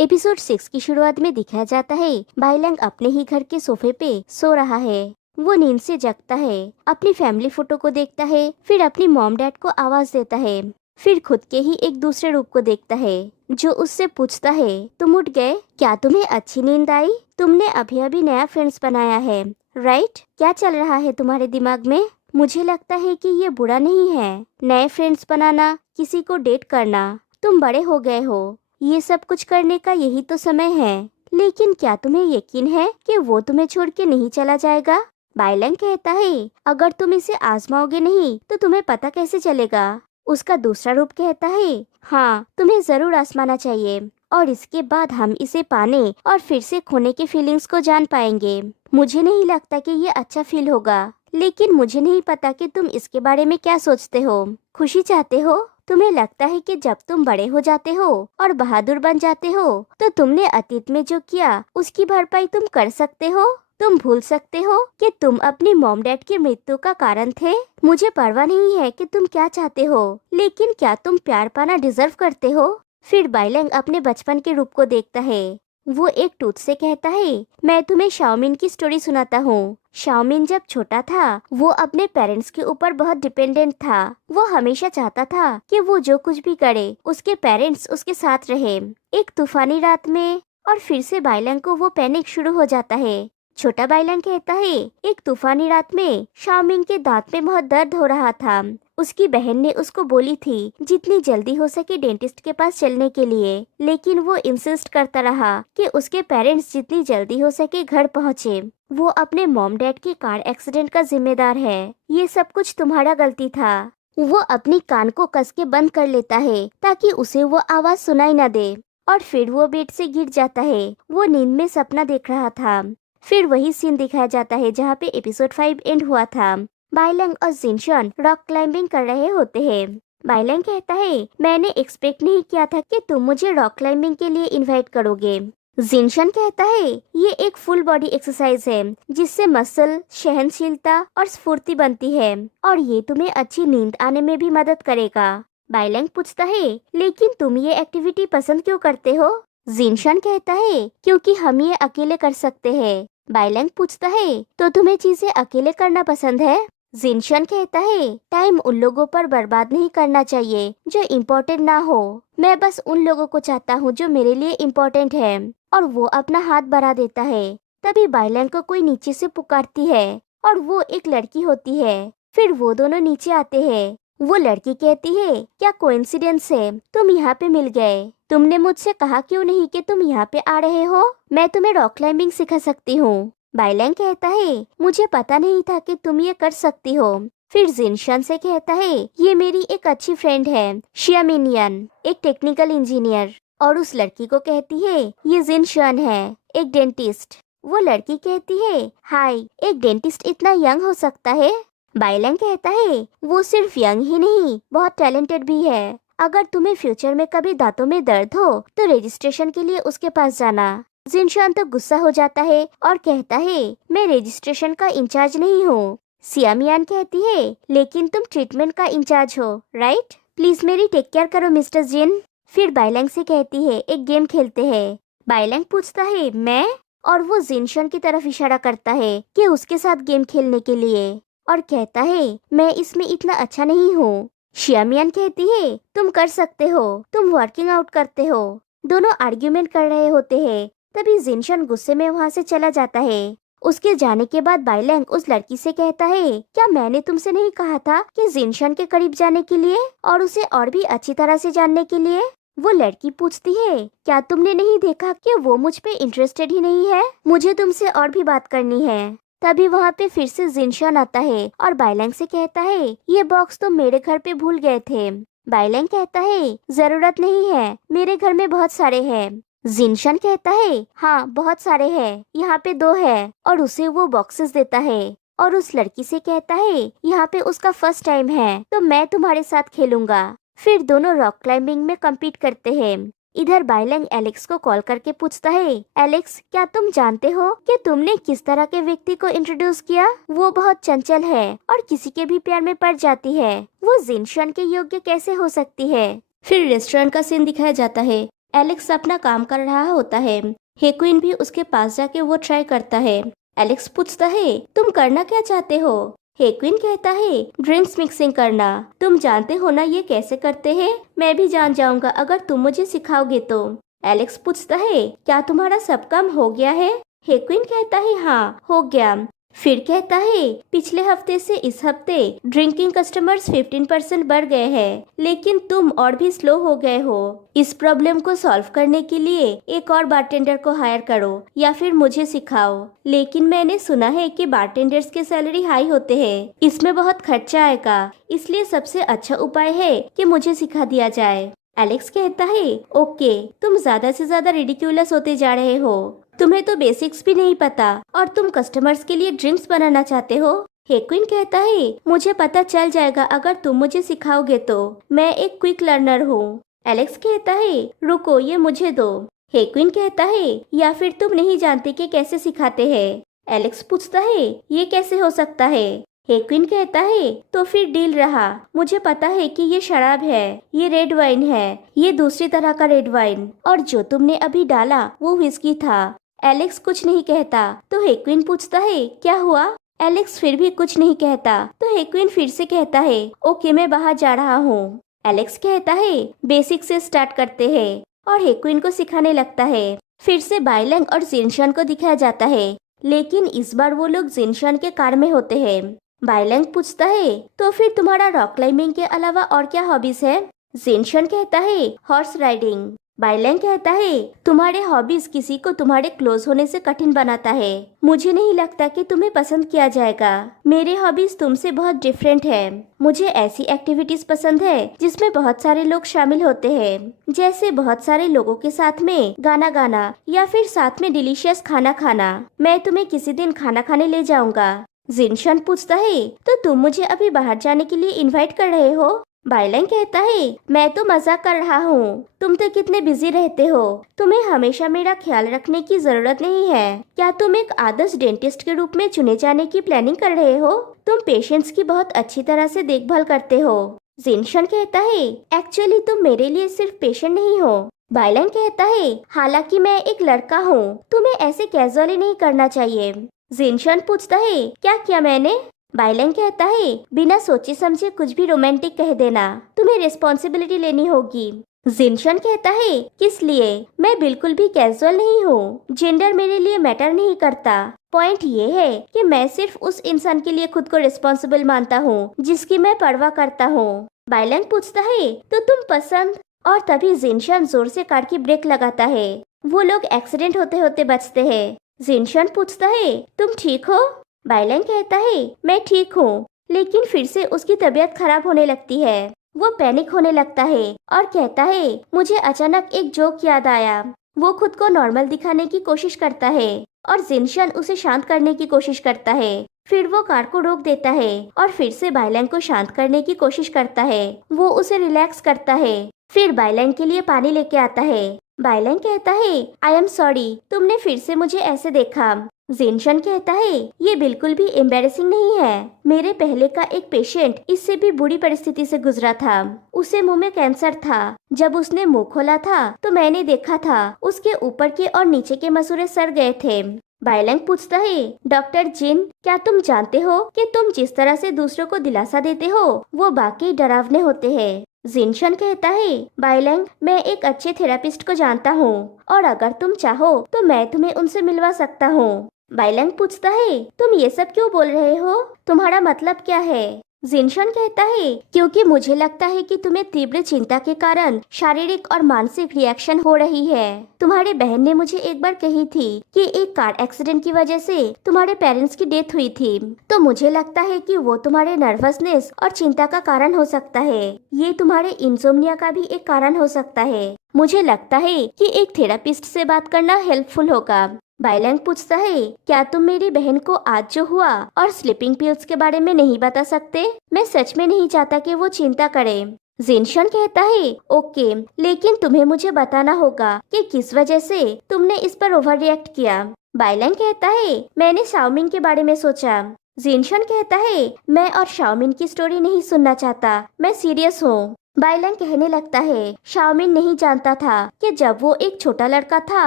Episode 6 की शुरुआत में दिखाया जाता है बाइलैंग अपने ही घर के सोफे पे सो रहा है। वो नींद से जगता है, अपनी फैमिली फोटो को देखता है, फिर अपनी मॉम डैड को आवाज देता है, फिर खुद के ही एक दूसरे रूप को देखता है जो उससे पूछता है, तुम उठ गए? क्या तुम्हें अच्छी नींद आई? तुमने अभी अभी नया फ्रेंड्स बनाया है, राइट? क्या चल रहा है तुम्हारे दिमाग में? मुझे लगता है कि ये बुरा नहीं है, नए फ्रेंड्स बनाना, किसी को डेट करना। तुम बड़े हो गए हो, ये सब कुछ करने का यही तो समय है। लेकिन क्या तुम्हें यकीन है कि वो तुम्हें छोड़ के नहीं चला जाएगा? बाइलैंग कहता है, अगर तुम इसे आजमाओगे नहीं तो तुम्हें पता कैसे चलेगा? उसका दूसरा रूप कहता है, हाँ, तुम्हें जरूर आजमाना चाहिए और इसके बाद हम इसे पाने और फिर से खोने के फीलिंग्स को जान पाएंगे। मुझे नहीं लगता कि ये अच्छा फील होगा, लेकिन मुझे नहीं पता कि तुम इसके बारे में क्या सोचते हो। खुशी चाहते हो? तुम्हें लगता है कि जब तुम बड़े हो जाते हो और बहादुर बन जाते हो तो तुमने अतीत में जो किया उसकी भरपाई तुम कर सकते हो? तुम भूल सकते हो कि तुम अपनी मॉम डैड की मृत्यु का कारण थे? मुझे परवाह नहीं है कि तुम क्या चाहते हो, लेकिन क्या तुम प्यार पाना डिजर्व करते हो? फिर बाइलैंग अपने बचपन के रूप को देखता है। वो एक टूथ से कहता है, मैं तुम्हें शाओमिन की स्टोरी सुनाता हूँ। शाओमिन जब छोटा था वो अपने पेरेंट्स के ऊपर बहुत डिपेंडेंट था। वो हमेशा चाहता था कि वो जो कुछ भी करे उसके पेरेंट्स उसके साथ रहे। एक तूफानी रात में और फिर से बाइलैंग को वो पैनिक शुरू हो जाता है। छोटा बाइलैंग कहता है, एक तूफानी रात में शाओमिन के दांत में बहुत दर्द हो रहा था। उसकी बहन ने उसको बोली थी जितनी जल्दी हो सके डेंटिस्ट के पास चलने के लिए, लेकिन वो इंसिस्ट करता रहा कि उसके पेरेंट्स जितनी जल्दी हो सके घर पहुँचे। वो अपने मॉम डैड के कार एक्सीडेंट का जिम्मेदार है। ये सब कुछ तुम्हारा गलती था। वो अपनी कान को कस के बंद कर लेता है ताकि उसे वो आवाज सुनाई न दे और फिर वो बेड से गिर जाता है। वो नींद में सपना देख रहा था। फिर वही सीन दिखाया जाता है जहाँ पे एपिसोड 5 एंड हुआ था। बाइलैंग और जिनशन रॉक क्लाइंबिंग कर रहे होते हैं। बाइलैंग कहता है, मैंने एक्सपेक्ट नहीं किया था कि तुम मुझे रॉक क्लाइंबिंग के लिए इनवाइट करोगे। जिनशन कहता है, ये एक फुल बॉडी एक्सरसाइज है जिससे मसल, सहनशीलता और स्फूर्ति बनती है और ये तुम्हें अच्छी नींद आने में भी मदद करेगा। बाइलैंग पूछता है, लेकिन तुम ये एक्टिविटी पसंद क्यों करते हो? जिनशन कहता है, क्योंकि हम ये अकेले कर सकते हैं। बाइलैंग पूछता है, तो तुम्हें चीजें अकेले करना पसंद है? जिनशन कहता है, टाइम उन लोगों पर बर्बाद नहीं करना चाहिए जो इम्पोर्टेंट ना हो। मैं बस उन लोगों को चाहता हूँ जो मेरे लिए इम्पोर्टेंट है। और वो अपना हाथ बढ़ा देता है। तभी बाइलैंग को कोई नीचे से पुकारती है और वो एक लड़की होती है। फिर वो दोनों नीचे आते हैं। वो लड़की कहती है, क्या कोइंसिडेंस है, तुम यहाँ पे मिल गए। तुमने मुझसे कहा क्यों नहीं कि तुम यहाँ पे आ रहे हो? मैं तुम्हें रॉक क्लाइंबिंग सिखा सकती हूँ। बाइलैंग कहता है, मुझे पता नहीं था कि तुम ये कर सकती हो। फिर जिनशन से कहता है, ये मेरी एक अच्छी फ्रेंड है, शियामिनियन, एक टेक्निकल इंजीनियर। और उस लड़की को कहती है, ये जिनशन है, एक डेंटिस्ट। वो लड़की कहती है, हाय, एक डेंटिस्ट इतना यंग हो सकता है? बाइलैंग कहता है, वो सिर्फ यंग ही नहीं, बहुत टैलेंटेड भी है। अगर तुम्हें फ्यूचर में कभी दांतों में दर्द हो तो रजिस्ट्रेशन के लिए उसके पास जाना। जिनशान तो गुस्सा हो जाता है और कहता है, मैं रजिस्ट्रेशन का इंचार्ज नहीं हूँ। सियामियान कहती है, लेकिन तुम ट्रीटमेंट का इंचार्ज हो, राइट? प्लीज मेरी टेक केयर करो मिस्टर जिन। फिर बाइलैंग से कहती है, एक गेम खेलते हैं। बाइलैंग पूछता है, मैं? और वो जिनशन की तरफ इशारा करता है कि उसके साथ गेम खेलने के लिए और कहता है, मैं इसमें इतना अच्छा नहीं हूँ। शियामियान कहती है, तुम कर सकते हो, तुम वर्किंग आउट करते हो। दोनों आर्ग्यूमेंट कर रहे होते हैं। तभी जिनशन गुस्से में वहाँ से चला जाता है। उसके जाने के बाद बाइलैंग उस लड़की से कहता है, क्या मैंने तुमसे नहीं कहा था कि जिनशन के करीब जाने के लिए और उसे और भी अच्छी तरह से जानने के लिए? वो लड़की पूछती है, क्या तुमने नहीं देखा कि वो मुझ पे इंटरेस्टेड ही नहीं है? मुझे तुमसे और भी बात करनी है। तभी वहाँ पे फिर से जिनशन आता है और बाइलैंग से कहता है, ये बॉक्स तो मेरे घर पे भूल गए थे। बाइलैंग कहता है, जरूरत नहीं है, मेरे घर में बहुत सारे हैं। जिनशन कहता है, हाँ, बहुत सारे हैं, यहाँ पे 2 है। और उसे वो बॉक्सेस देता है और उस लड़की से कहता है, यहाँ पे उसका फर्स्ट टाइम है तो मैं तुम्हारे साथ खेलूंगा। फिर दोनों रॉक क्लाइंबिंग में कम्पीट करते हैं। इधर बाइलैंग एलेक्स को कॉल करके पूछता है, एलेक्स, क्या तुम जानते हो कि तुमने किस तरह के व्यक्ति को इंट्रोड्यूस किया? वो बहुत चंचल है और किसी के भी प्यार में पड़ जाती है। वो जिनशन के योग्य कैसे हो सकती है? फिर रेस्टोरेंट का सीन दिखाया जाता है एलेक्स अपना काम कर रहा होता है। हेक्विन भी उसके पास जाके वो ट्राई करता है। एलेक्स पूछता है, तुम करना क्या चाहते हो? हेक्विन कहता है, ड्रिंक्स मिक्सिंग करना। तुम जानते हो ना ये कैसे करते हैं? मैं भी जान जाऊंगा अगर तुम मुझे सिखाओगे तो। एलेक्स पूछता है, क्या तुम्हारा सब काम हो गया है? हेक्विन कहता है, हाँ हो गया। फिर कहता है, पिछले हफ्ते से इस हफ्ते ड्रिंकिंग कस्टमर्स 15% बढ़ गए हैं, लेकिन तुम और भी स्लो हो गए हो। इस प्रॉब्लम को सॉल्व करने के लिए एक और बारटेंडर को हायर करो या फिर मुझे सिखाओ। लेकिन मैंने सुना है कि बारटेंडर्स के सैलरी हाई होते हैं, इसमें बहुत खर्चा आएगा, इसलिए सबसे अच्छा उपाय है कि मुझे सिखा दिया जाए। एलेक्स कहता है, ओके, तुम ज्यादा से ज्यादा रिडिक्यूलस होते जा रहे हो। तुम्हें तो बेसिक्स भी नहीं पता और तुम कस्टमर्स के लिए ड्रिंक्स बनाना चाहते हो। हेक्विन कहता है, मुझे पता चल जाएगा अगर तुम मुझे सिखाओगे तो। मैं एक क्विक लर्नर हूँ। एलेक्स कहता है, रुको ये मुझे दो। हेक्विन कहता है, या फिर तुम नहीं जानते कि कैसे सिखाते हैं? एलेक्स पूछता है, ये कैसे हो सकता है? हेक्विन कहता है, तो फिर डील रहा। मुझे पता है कि ये शराब है, ये रेड वाइन है, ये दूसरी तरह का रेड वाइन, और जो तुमने अभी डाला वो विस्की था। एलेक्स कुछ नहीं कहता तो हेक्विन पूछता है, क्या हुआ? एलेक्स फिर भी कुछ नहीं कहता तो हेक्विन फिर से कहता है, ओके मैं बाहर जा रहा हूँ। एलेक्स कहता है, बेसिक से स्टार्ट करते हैं, और हेक्विन को सिखाने लगता है। फिर से बाइलैंग और जिनशान को दिखाया जाता है, लेकिन इस बार वो लोग जिनशान के कार में होते हैं। बाइलैंग पूछता है, तो फिर तुम्हारा रॉक क्लाइंबिंग के अलावा और क्या हॉबीज है? जिनशान कहता है, हॉर्स राइडिंग। बाइलैंग कहता है, तुम्हारे हॉबीज किसी को तुम्हारे क्लोज होने से कठिन बनाता है। मुझे नहीं लगता कि तुम्हें पसंद किया जाएगा। मेरे हॉबीज तुमसे बहुत डिफरेंट है। मुझे ऐसी एक्टिविटीज पसंद है जिसमें बहुत सारे लोग शामिल होते हैं, जैसे बहुत सारे लोगों के साथ में गाना गाना या फिर साथ में डिलीशियस खाना खाना। मैं तुम्हें किसी दिन खाना खाने ले जाऊंगा। जिनशान पूछता है, तो तुम मुझे अभी बाहर जाने के लिए इनवाइट कर रहे हो? बाइलैंग कहता है, मैं तो मजाक कर रहा हूँ। तुम तो कितने बिजी रहते हो, तुम्हें हमेशा मेरा ख्याल रखने की जरूरत नहीं है। क्या तुम एक आदर्श डेंटिस्ट के रूप में चुने जाने की प्लानिंग कर रहे हो? तुम पेशेंट्स की बहुत अच्छी तरह से देखभाल करते हो। जिनशान कहता है, एक्चुअली तुम मेरे लिए सिर्फ पेशेंट नहीं हो। बाइलैंग कहता है, हालांकि मैं एक लड़का हूँ, तुम्हें ऐसे कैजुअली नहीं करना चाहिए। जिनशान पूछता है, क्या किया मैंने? बाइलैंग कहता है, बिना सोचे समझे कुछ भी रोमांटिक कह देना, तुम्हें रिस्पॉन्सिबिलिटी लेनी होगी। जिनशान कहता है, किस लिए? मैं बिल्कुल भी कैजुअल नहीं हूँ। जेंडर मेरे लिए मैटर नहीं करता। पॉइंट ये है कि मैं सिर्फ उस इंसान के लिए खुद को रिस्पॉन्सिबल मानता हूँ जिसकी मैं परवाह करता हूँ। बाइलैंग पूछता है, तो तुम पसंद? और तभी जिनशान जोर से कार की ब्रेक लगाता है। वो लोग एक्सीडेंट होते होते बचते हैं। जिनशान पूछता है, तुम ठीक हो? बाइलैंग कहता है, मैं ठीक हूँ, लेकिन फिर से उसकी तबीयत खराब होने लगती है। वो पैनिक होने लगता है और कहता है, मुझे अचानक एक जोक याद आया। वो खुद को नॉर्मल दिखाने की कोशिश करता है और जिनशान उसे शांत करने की कोशिश करता है। फिर वो कार को रोक देता है और फिर से बाइलैंग को शांत करने की कोशिश करता है। वो उसे रिलैक्स करता है। फिर बाइलैंग के लिए पानी लेके आता है। बाइलैंग कहता है, आई एम सॉरी, तुमने फिर से मुझे ऐसे देखा। जिनशान कहता है, ये बिल्कुल भी एम्बैरेसिंग नहीं है। मेरे पहले का एक पेशेंट इससे भी बुरी परिस्थिति से गुजरा था। उसे मुंह में कैंसर था। जब उसने मुंह खोला था तो मैंने देखा था उसके ऊपर के और नीचे के मसूड़े सड़ गए थे। बाइलैंग पूछता है, डॉक्टर जिन, क्या तुम जानते हो कि तुम जिस तरह से दूसरों को दिलासा देते हो वो बाकी डरावने होते हैं? जिनशान कहता है, बाइलैंग, मैं एक अच्छे थेरेपिस्ट को जानता हूँ और अगर तुम चाहो तो मैं तुम्हें उनसे मिलवा सकता हूँ। बाइलैंग पूछता है, तुम ये सब क्यों बोल रहे हो? तुम्हारा मतलब क्या है? जिनशान कहता है, क्योंकि मुझे लगता है कि तुम्हें तीव्र चिंता के कारण शारीरिक और मानसिक रिएक्शन हो रही है। तुम्हारी बहन ने मुझे एक बार कही थी कि एक कार एक्सीडेंट की वजह से तुम्हारे पेरेंट्स की डेथ हुई थी, तो मुझे लगता है कि वो तुम्हारे नर्वसनेस और चिंता का कारण हो सकता है। ये तुम्हारे इंसोम्निया का भी एक कारण हो सकता है। मुझे लगता है कि एक थेरेपिस्ट से बात करना हेल्पफुल होगा। बाइलैंग पूछता है, क्या तुम मेरी बहन को आज जो हुआ और स्लीपिंग पिल्स के बारे में नहीं बता सकते? मैं सच में नहीं चाहता कि वो चिंता करे। जिनशान कहता है, ओके, लेकिन तुम्हें मुझे बताना होगा कि किस वजह से तुमने इस पर ओवर रिएक्ट किया। बाइलैंग कहता है, मैंने शाओमिन के बारे में सोचा। जिनशान कहता है, मैं और शाओमिन की स्टोरी नहीं सुनना चाहता, मैं सीरियस हूँ। बाइलन कहने लगता है शाओमिन नहीं जानता था कि जब वो एक छोटा लड़का था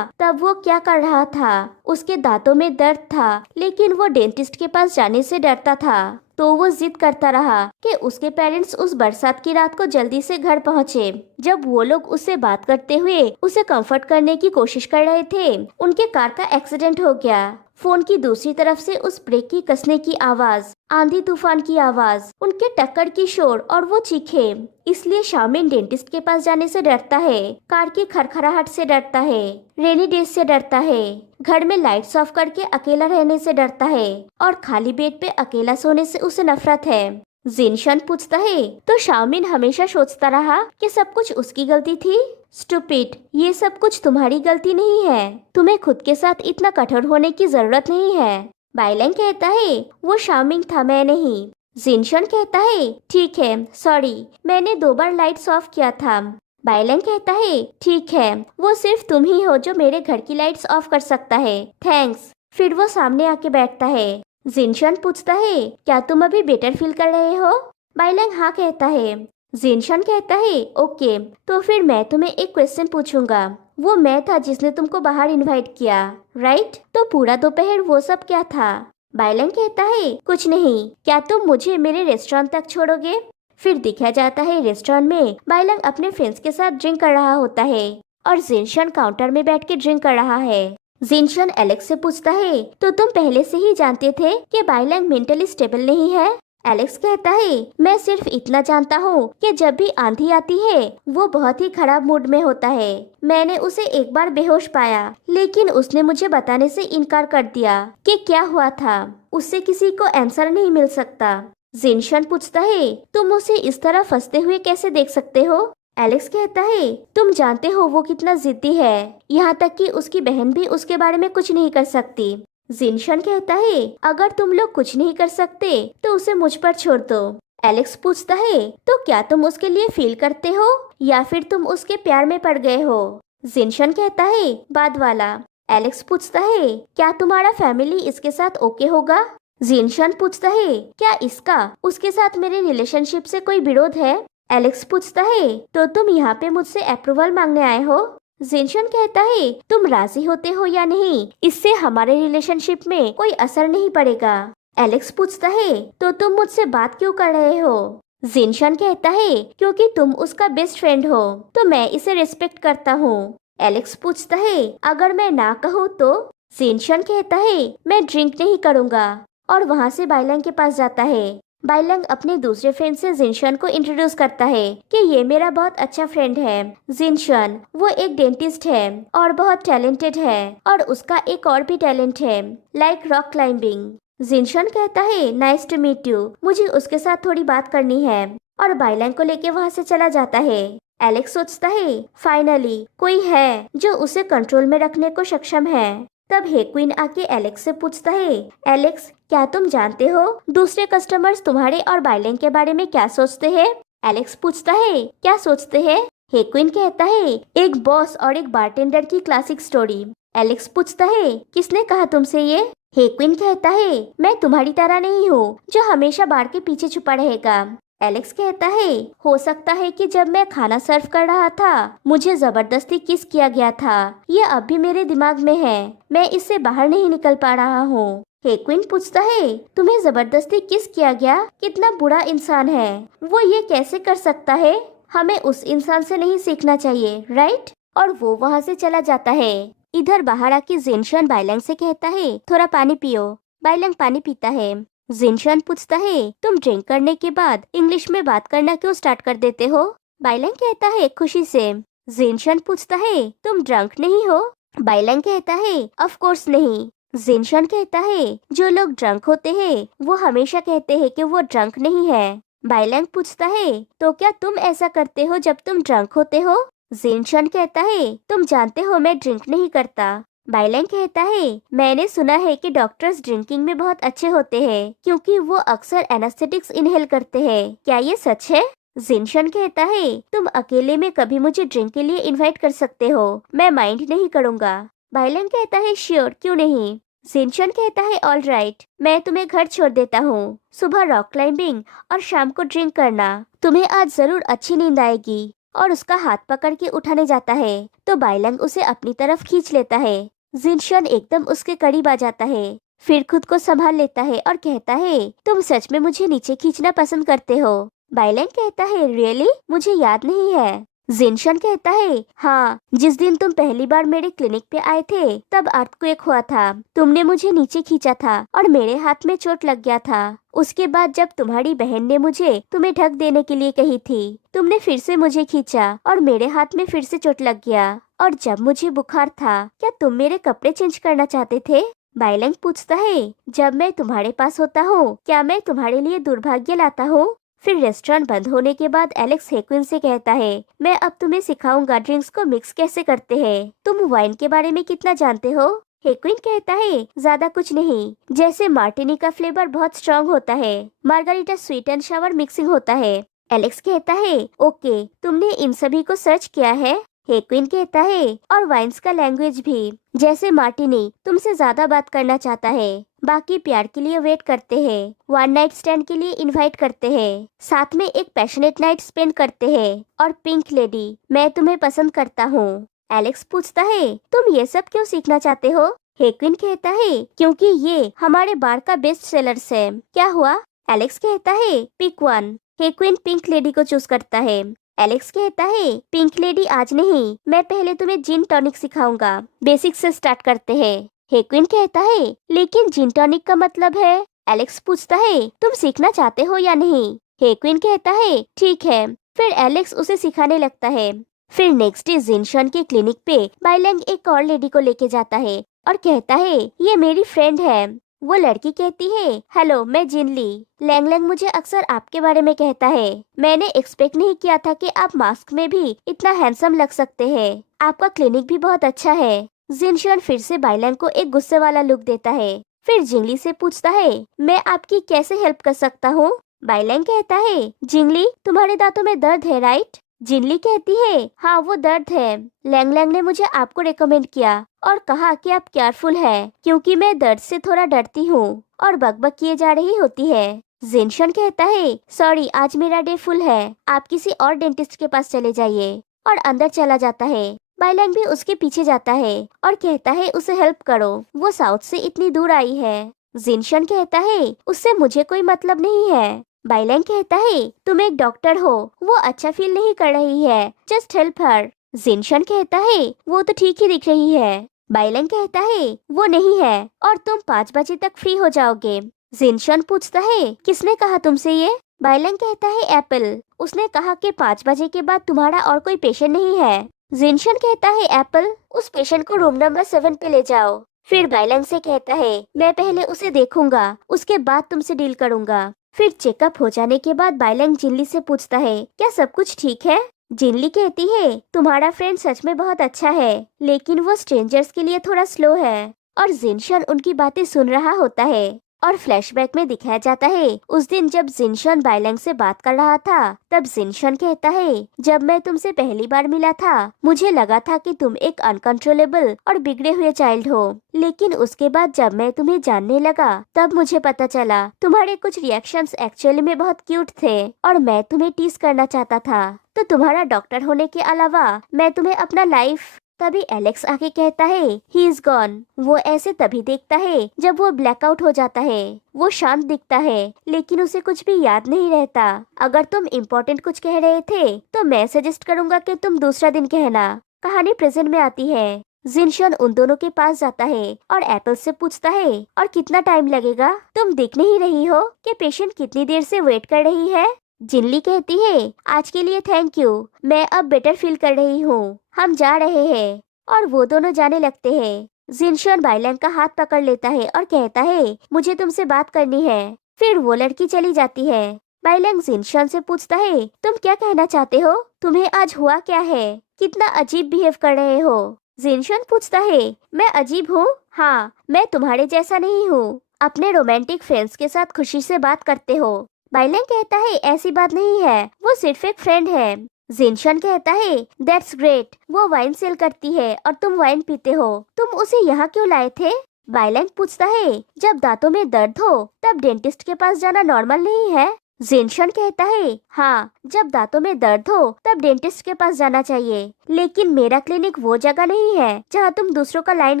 तब वो क्या कर रहा था। उसके दांतों में दर्द था, लेकिन वो डेंटिस्ट के पास जाने से डरता था। तो वो जिद करता रहा कि उसके पेरेंट्स उस बरसात की रात को जल्दी से घर पहुँचे। जब वो लोग उससे बात करते हुए उसे कंफर्ट करने की कोशिश कर रहे थे, उनके कार का एक्सीडेंट हो गया। फोन की दूसरी तरफ से उस ब्रेक की कसने की आवाज, आंधी तूफान की आवाज, उनके टक्कर की शोर और वो चीखे। इसलिए शाओमिन डेंटिस्ट के पास जाने से डरता है, कार की खरखराहट से डरता है, रेनी डेज से डरता है, घर में लाइट्स ऑफ करके अकेला रहने से डरता है और खाली बेड पे अकेला सोने से उसे नफरत है। जिनशन पूछता है तो शाओमिन हमेशा सोचता रहा कि सब कुछ उसकी गलती थी। स्टूपिड, ये सब कुछ तुम्हारी गलती नहीं है। तुम्हें खुद के साथ इतना कठोर होने की जरूरत नहीं है। बाइलन कहता है वो शाओमिन था, मैं नहीं। जिनशन कहता है ठीक है, सॉरी, मैंने 2 बार लाइट्स ऑफ किया था। बाइलन कहता है ठीक है, वो सिर्फ तुम ही हो जो मेरे घर की लाइट्स ऑफ कर सकता है, थैंक्स। फिर वो सामने आके बैठता है। जिनशन पूछता है क्या तुम अभी बेटर फील कर रहे हो? बाइलन हाँ कहता है। जिनशन कहता है ओके, तो फिर मैं तुम्हें एक क्वेश्चन पूछूंगा। वो मैं था जिसने तुमको बाहर इनवाइट किया, राइट? तो पूरा दोपहर वो सब क्या था? बाइलन कहता है कुछ नहीं, क्या तुम मुझे मेरे रेस्टोरेंट तक छोड़ोगे? फिर दिखाया जाता है रेस्टोरेंट में बाइलन अपने फ्रेंड्स के साथ ड्रिंक कर रहा होता है और जिनशन काउंटर में बैठ के ड्रिंक कर रहा है। जिनशन एलेक्स से पूछता है तो तुम पहले से ही जानते थे कि बाइलन मेंटली स्टेबल नहीं है? एलेक्स कहता है मैं सिर्फ इतना जानता हूँ कि जब भी आंधी आती है वो बहुत ही खराब मूड में होता है। मैंने उसे एक बार बेहोश पाया, लेकिन उसने मुझे बताने से इनकार कर दिया कि क्या हुआ था। उससे किसी को आंसर नहीं मिल सकता। जिनशन पूछता है तुम उसे इस तरह फंसते हुए कैसे देख सकते हो? एलेक्स कहता है तुम जानते हो वो कितना जिद्दी है, यहाँ तक कि उसकी बहन भी उसके बारे में कुछ नहीं कर सकती। जिनशन कहता है अगर तुम लोग कुछ नहीं कर सकते तो उसे मुझ पर छोड़ दो। एलेक्स पूछता है तो क्या तुम उसके लिए फील करते हो या फिर तुम उसके प्यार में पड़ गए हो? जिनशन कहता है बाद वाला। एलेक्स पूछता है क्या तुम्हारा फैमिली इसके साथ ओके होगा? जिनशन पूछता है क्या इसका उसके साथ मेरे रिलेशनशिप से कोई विरोध है? एलेक्स पूछता है तो तुम यहाँ पे मुझसे अप्रूवल मांगने आए हो? जिनशन कहता है तुम राजी होते हो या नहीं, इससे हमारे रिलेशनशिप में कोई असर नहीं पड़ेगा। एलेक्स पूछता है तो तुम मुझसे बात क्यों कर रहे हो? जिनशन कहता है क्योंकि तुम उसका बेस्ट फ्रेंड हो, तो मैं इसे रिस्पेक्ट करता हूँ। एलेक्स पूछता है अगर मैं ना कहूँ तो? जिनशन कहता है मैं ड्रिंक नहीं करूँगा और वहाँ से बाइलन के पास जाता है। बाइलन अपने दूसरे फ्रेंड से जिनशन को इंट्रोड्यूस करता है कि ये मेरा बहुत अच्छा फ्रेंड है जिनशन। वो एक डेंटिस्ट है और बहुत टैलेंटेड है और उसका एक और भी टैलेंट है, लाइक रॉक क्लाइंबिंग। जिनशन कहता है नाइस टू मीट यू, मुझे उसके साथ थोड़ी बात करनी है और बाइलन को लेके वहाँ से चला जाता है। एलेक्स सोचता है फाइनली कोई है जो उसे कंट्रोल में रखने को सक्षम है। तब हेक्विन आके एलेक्स से पूछता है एलेक्स क्या तुम जानते हो दूसरे कस्टमर्स तुम्हारे और बाइलन के बारे में क्या सोचते हैं? एलेक्स पूछता है क्या सोचते हैं? हेक्विन कहता है एक बॉस और एक बारटेंडर की क्लासिक स्टोरी। एलेक्स पूछता है किसने कहा तुमसे ये? हेक्विन कहता है मैं तुम्हारी तरह नहीं हूँ जो हमेशा बार के पीछे छुपा रहेगा। एलेक्स कहता है हो सकता है कि जब मैं खाना सर्व कर रहा था मुझे जबरदस्ती किस किया गया था, ये अब भी मेरे दिमाग में है, मैं इससे बाहर नहीं निकल पा रहा हूँ। हेक्विन पूछता है तुम्हें जबरदस्ती किस किया गया? कितना बुरा इंसान है वो, ये कैसे कर सकता है? हमें उस इंसान से नहीं सीखना चाहिए, राइट? और वो वहाँ से चला जाता है। इधर बाहर आके जिनशन बाइलन से कहता है थोड़ा पानी पियो। बाइलन पानी पीता है। जिनशन पूछता है तुम ड्रिंक करने के बाद इंग्लिश में बात करना क्यों स्टार्ट कर देते हो? बाइलन कहता है खुशी से। जिनशन पूछता है तुम ड्रंक नहीं हो? बाइलन कहता है ऑफ कोर्स नहीं। जिनशन कहता है जो लोग ड्रंक होते हैं वो हमेशा कहते हैं कि वो ड्रंक नहीं है। बाइलन पूछता है तो क्या तुम ऐसा करते हो जब तुम ड्रंक होते हो? जिनशन कहता है तुम जानते हो मैं ड्रिंक नहीं करता। बाइलन कहता है मैंने सुना है कि डॉक्टर्स ड्रिंकिंग में बहुत अच्छे होते हैं क्योंकि वो अक्सर एनेस्थेटिक्स इनहेल करते हैं, क्या ये सच है? जिनशन कहता है तुम अकेले में कभी मुझे ड्रिंक के लिए इनवाइट कर सकते हो, मैं माइंड नहीं करूँगा। बाइलन कहता है श्योर, क्यों नहीं। जिनशन कहता है ऑल राइट, मैं तुम्हें घर छोड़ देता हूँ। सुबह रॉक क्लाइंबिंग और शाम को ड्रिंक करना, तुम्हें आज जरूर अच्छी नींद आएगी। और उसका हाथ पकड़ के उठाने जाता है तो बाइलैंग उसे अपनी तरफ खींच लेता है। जिनशन एकदम उसके करीब आ जाता है, फिर खुद को संभाल लेता है और कहता है तुम सच में मुझे नीचे खींचना पसंद करते हो। बाइलैंग कहता है रियली, मुझे याद नहीं है। जिनशन कहता है हाँ, जिस दिन तुम पहली बार मेरे क्लिनिक पे आए थे तब अर्थक्वेक हुआ था, तुमने मुझे नीचे खींचा था और मेरे हाथ में चोट लग गया था। उसके बाद जब तुम्हारी बहन ने मुझे तुम्हें ढक देने के लिए कही थी, तुमने फिर से मुझे खींचा और मेरे हाथ में फिर से चोट लग गया। और जब मुझे बुखार था, क्या तुम मेरे कपड़े चेंज करना चाहते थे? बाइलैंग पूछता है जब मैं तुम्हारे पास होता हूँ क्या मैं तुम्हारे लिए दुर्भाग्य लाता हूँ? फिर रेस्टोरेंट बंद होने के बाद एलेक्स हेक्विन से कहता है मैं अब तुम्हें सिखाऊंगा ड्रिंक्स को मिक्स कैसे करते हैं। तुम वाइन के बारे में कितना जानते हो? हेक्विन कहता है ज्यादा कुछ नहीं, जैसे मार्टिनी का फ्लेवर बहुत स्ट्रॉन्ग होता है, मार्गारीटा स्वीट एंड शावर मिक्सिंग होता है। एलेक्स कहता है ओके, तुमने इन सभी को सर्च किया है? हेक्विन कहता है और वाइन्स का लैंग्वेज भी, जैसे मार्टिनी तुमसे ज्यादा बात करना चाहता है, बाकी प्यार के लिए वेट करते हैं, वन नाइट स्टैंड के लिए इनवाइट करते हैं, साथ में एक पैशनेट नाइट स्पेंड करते हैं, और पिंक लेडी मैं तुम्हें पसंद करता हूँ। एलेक्स पूछता है तुम ये सब क्यों सीखना चाहते हो? हेक्विन कहता है क्योंकि ये हमारे बार का बेस्ट सेलर्स है। क्या हुआ? एलेक्स कहता है पिक वन। हेक्विन पिंक लेडी को चूज करता है। एलेक्स कहता है पिंक लेडी आज नहीं, मैं पहले तुम्हें जिन टॉनिक सिखाऊंगा, बेसिक से स्टार्ट करते हैं। हेक्विन कहता है लेकिन जिन टॉनिक का मतलब है? एलेक्स पूछता है तुम सीखना चाहते हो या नहीं? हेक्विन कहता है ठीक है। फिर एलेक्स उसे सिखाने लगता है। फिर नेक्स्ट डे जिनशन के क्लिनिक पे बाइलैंग एक और लेडी को लेके जाता है और कहता है ये मेरी फ्रेंड है। वो लड़की कहती है हेलो, मैं जिनली। लैंग मुझे अक्सर आपके बारे में कहता है, मैंने एक्सपेक्ट नहीं किया था कि आप मास्क में भी इतना हैंडसम लग सकते हैं, आपका क्लिनिक भी बहुत अच्छा है। जिनशन फिर से बाइलैंग को एक गुस्से वाला लुक देता है। फिर जिंगली से पूछता है मैं आपकी कैसे हेल्प कर सकता हूँ? बाइलैंग कहता है जिंगली तुम्हारे दांतों में दर्द है राइट? जिनली कहती है हाँ वो दर्द है, लैंग ने मुझे आपको रेकमेंड किया और कहा कि आप केयरफुल है क्योंकि मैं दर्द से थोड़ा डरती हूँ और बकबक किए जा रही होती है। जिनशन कहता है सॉरी आज मेरा डे फुल है, आप किसी और डेंटिस्ट के पास चले जाइए, और अंदर चला जाता है। बाइलैंग भी उसके पीछे जाता है और कहता है उसे हेल्प करो, वो साउथ से इतनी दूर आई है। जिनशन कहता है उससे मुझे कोई मतलब नहीं है। बाइलैंग कहता है तुम एक डॉक्टर हो, वो अच्छा फील नहीं कर रही है, जस्ट हेल्प हर। जिनशन कहता है वो तो ठीक ही दिख रही है। बाइलैंग कहता है वो नहीं है और तुम 5 बजे तक फ्री हो जाओगे। जिनशन पूछता है किसने कहा तुमसे ये? बाइलैंग कहता है एप्पल, उसने कहा कि 5 बजे के बाद तुम्हारा और कोई पेशेंट नहीं है। जिनशन कहता है एप्पल, उस पेशेंट को रूम नंबर 7 पे ले जाओ। फिर बाइलैंग से कहता है मैं पहले उसे देखूंगा, उसके बाद तुमसे डील करूंगा। फिर चेकअप हो जाने के बाद बाइलैंग जिनली से पूछता है क्या सब कुछ ठीक है? जिनली कहती है तुम्हारा फ्रेंड सच में बहुत अच्छा है, लेकिन वो स्ट्रेंजर्स के लिए थोड़ा स्लो है। और जिनशन उनकी बातें सुन रहा होता है और फ्लैशबैक में दिखाया जाता है उस दिन जब जिनशन बाइलैंग से बात कर रहा था। तब जिनशन कहता है जब मैं तुमसे पहली बार मिला था मुझे लगा था कि तुम एक अनकंट्रोलेबल और बिगड़े हुए चाइल्ड हो, लेकिन उसके बाद जब मैं तुम्हें जानने लगा तब मुझे पता चला तुम्हारे कुछ रिएक्शंस एक्चुअली में बहुत क्यूट थे और मैं तुम्हें टीज करना चाहता था। तो तुम्हारा डॉक्टर होने के अलावा मैं तुम्हें अपना लाइफ। तभी एलेक्स आके कहता है ही इज गॉन। वो ऐसे तभी देखता है जब वो ब्लैकआउट हो जाता है। वो शांत दिखता है लेकिन उसे कुछ भी याद नहीं रहता। अगर तुम इम्पोर्टेंट कुछ कह रहे थे तो मैं सजेस्ट करूंगा कि तुम दूसरा दिन कहना। कहानी प्रेजेंट में आती है। जिनशन उन दोनों के पास जाता है और एप्पल से पूछता है और कितना टाइम लगेगा? तुम दिख नहीं रही हो कि पेशेंट कितनी देर से वेट कर रही है? जिनली कहती है आज के लिए थैंक यू, मैं अब बेटर फील कर रही हूँ, हम जा रहे हैं। और वो दोनों जाने लगते हैं। जिनशन बाइलैंग का हाथ पकड़ लेता है और कहता है मुझे तुमसे बात करनी है। फिर वो लड़की चली जाती है। बाइलैंग जिनशन से पूछता है तुम क्या कहना चाहते हो? तुम्हें आज हुआ क्या है? कितना अजीब बिहेव कर रहे हो? जिनशन पूछता है मैं अजीब हूँ? हाँ, मैं तुम्हारे जैसा नहीं हूँ, अपने रोमांटिक फ्रेंड्स के साथ खुशी से बात करते हो। बाइलैंग कहता है ऐसी बात नहीं है, वो सिर्फ एक फ्रेंड है। जिनशन कहता है दैट्स ग्रेट, वो वाइन सेल करती है और तुम वाइन पीते हो, तुम उसे यहाँ क्यों लाए थे? बाइलैंग पूछता है, जब दांतों में दर्द हो तब डेंटिस्ट के पास जाना नॉर्मल नहीं है? जिनशन कहता है, हाँ, जब दांतों में दर्द हो तब डेंटिस्ट के पास जाना चाहिए, लेकिन मेरा क्लिनिक वो जगह नहीं है जहाँ तुम दूसरों का लाइन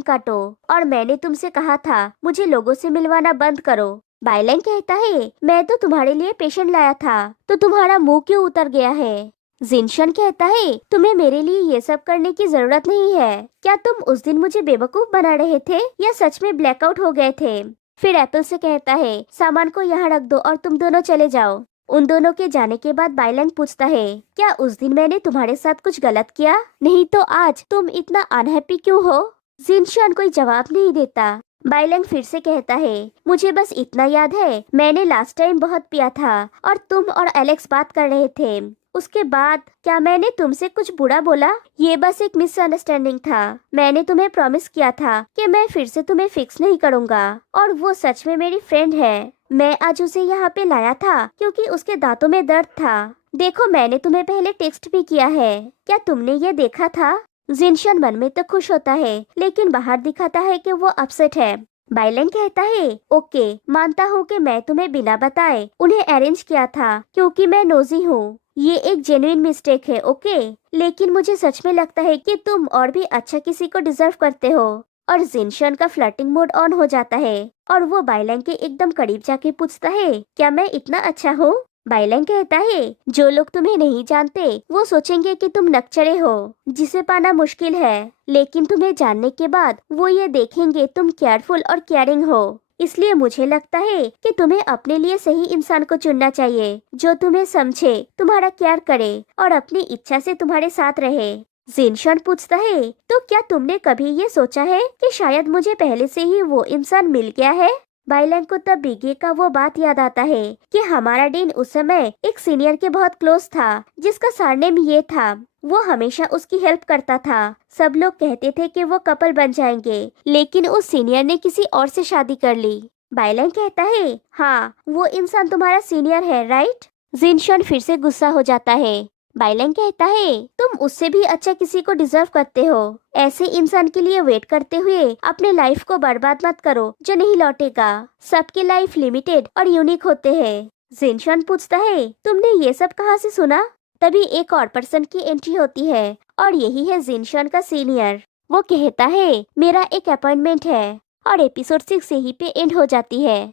काटो, और मैंने तुमसे कहा था मुझे लोगों से मिलवाना बंद करो। बाइलैंग कहता है, मैं तो तुम्हारे लिए पेशेंट लाया था, तो तुम्हारा मुंह क्यों उतर गया है? जिनशन कहता है, तुम्हें मेरे लिए ये सब करने की जरूरत नहीं है। क्या तुम उस दिन मुझे बेवकूफ बना रहे थे या सच में ब्लैकआउट हो गए थे? फिर एप्पल से कहता है, सामान को यहाँ रख दो और तुम दोनों चले जाओ। उन दोनों के जाने के बाद बाइलैंग पूछता है, क्या उस दिन मैंने तुम्हारे साथ कुछ गलत किया? नहीं तो आज तुम इतना अनहैप्पी क्यों हो? जिनशन कोई जवाब नहीं देता। बाइलैंग फिर से कहता है, मुझे बस इतना याद है, मैंने लास्ट टाइम बहुत पिया था और तुम और एलेक्स बात कर रहे थे। उसके बाद क्या मैंने तुमसे कुछ बुरा बोला? ये बस एक मिसअंडरस्टैंडिंग था। मैंने तुम्हें प्रॉमिस किया था कि मैं फिर से तुम्हें फिक्स नहीं करूँगा, और वो सच में मेरी फ्रेंड है। मैं आज उसे यहाँ पे लाया था क्योंकि उसके दांतों में दर्द था। देखो, मैंने तुम्हें पहले टेक्स्ट भी किया है, क्या तुमने ये देखा था? जिनशन मन में तो खुश होता है, लेकिन बाहर दिखाता है कि वो अपसेट है। बाइलैंग कहता है, ओके, मानता हूँ कि मैं तुम्हें बिना बताए उन्हें अरेंज किया था क्योंकि मैं नोजी हूँ। ये एक जेन्युइन मिस्टेक है, ओके, लेकिन मुझे सच में लगता है कि तुम और भी अच्छा किसी को डिजर्व करते हो। और जिनशन का फ्लर्टिंग मोड ऑन हो जाता है और वो बाइलैंग के एकदम करीब जाके पूछता है, क्या मैं इतना अच्छा हूँ? बाइलैंग कहता है, जो लोग तुम्हें नहीं जानते वो सोचेंगे कि तुम नकचरे हो जिसे पाना मुश्किल है, लेकिन तुम्हें जानने के बाद वो ये देखेंगे तुम केयरफुल और केयरिंग हो। इसलिए मुझे लगता है कि तुम्हें अपने लिए सही इंसान को चुनना चाहिए, जो तुम्हें समझे, तुम्हारा केयर करे और अपनी इच्छा से तुम्हारे साथ रहे। जिनशन पूछता है, तो क्या तुमने कभी ये सोचा है कि शायद मुझे पहले से ही वो इंसान मिल गया है? बाइलैंग को तब बीगे का वो बात याद आता है कि हमारा डीन उस समय एक सीनियर के बहुत क्लोज था जिसका सरनेम ये था। वो हमेशा उसकी हेल्प करता था। सब लोग कहते थे कि वो कपल बन जाएंगे, लेकिन उस सीनियर ने किसी और से शादी कर ली। बाइलैंग कहता है, हाँ, वो इंसान तुम्हारा सीनियर है, राइट? जिनशन फिर से गुस्सा हो जाता है। बाइलैंग कहता है, तुम उससे भी अच्छा किसी को डिजर्व करते हो। ऐसे इंसान के लिए वेट करते हुए अपने लाइफ को बर्बाद मत करो जो नहीं लौटेगा। सबकी लाइफ लिमिटेड और यूनिक होते हैं। जिनशन पूछता है, तुमने ये सब कहाँ से सुना? तभी एक और पर्सन की एंट्री होती है और यही है जिनशन का सीनियर। वो कहता है, मेरा एक अपॉइंटमेंट है, और एपिसोड 6 यहीं पे एंड हो जाती है।